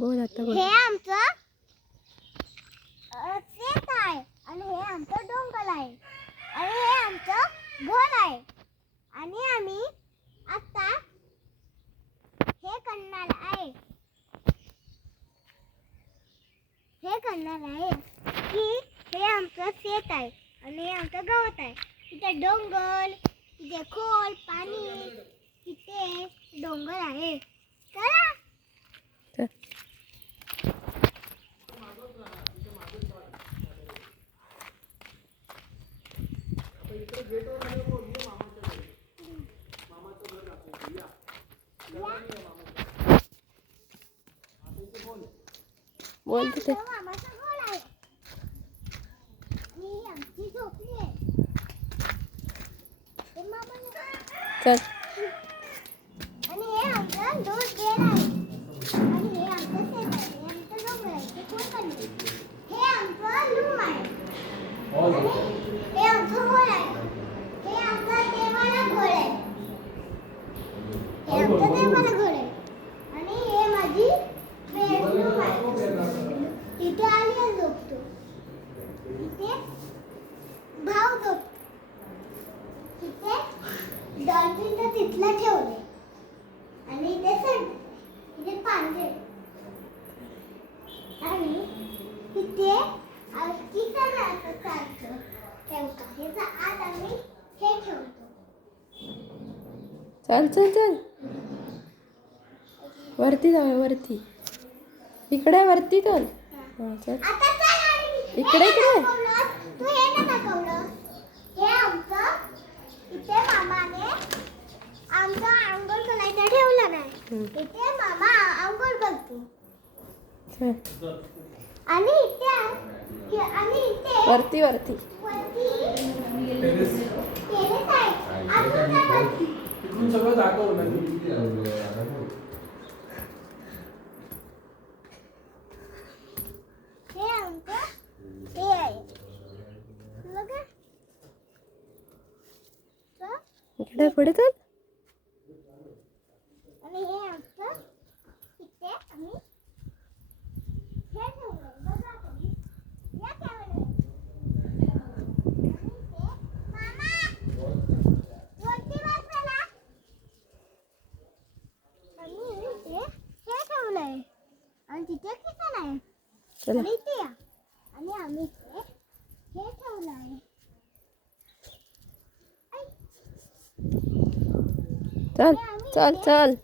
बोल आता बोल. हे आमचं शेत आहे आणि हे आमचं डोंगर आहे. आणि हे आमचं घर आहे. आणि आम्ही आता हे करणार आहे. हे करणार आहे की हे आमचं शेत आहे आणि हे आमचं गवत आहे. तिथे डोंगर तिथे खोल पाणी तिथे डोंगर आहे चला चल. बोल तिथे आमचं मामाचं घर आहे आणि ही आमची झोपडी आहे ते मामाचं- चल आणि हे आमचं दूध गेला आहे आणि हे आमचं शेत आहे हे आमचं डोंगर आहे ते कोण बनवलं? हे आमचं लूम आहे आणि हे आमचं होल आहे हे आमचं देवाला घोळ आहे हे आमचं देवाला घोळ आहे आणि हे माझी बेडरूम आहे तिथे आलिया झोपतो तिथे भाव झोपतो तिथे तिथलं ठेवले आणि सण इथे पांढरे आणि तिथे किचन असं चालतं. ठेवता. ह्याचा आत आम्ही हे ठेवतो. चल चल. चल वरती जाऊया वरती. इकडे वरती चल. इकडे, इकडे. तू हे ना दाखवलं. हे आमचं इथे मामाने आमचा आंघोळ करायचा ठेवला नाही. इथे मामा आंघोळ करतो आणि इथे आणि इथे वरती वरती. तर इकडे पुढे चल आणि हे आमचं इथे आम्ही हे ठेवलंय. बघा तुम्ही. या आणि हे तिथे किचन आहे. चला. इथे या. आम्ही इथे हे ठेवलं आहे चल चल चल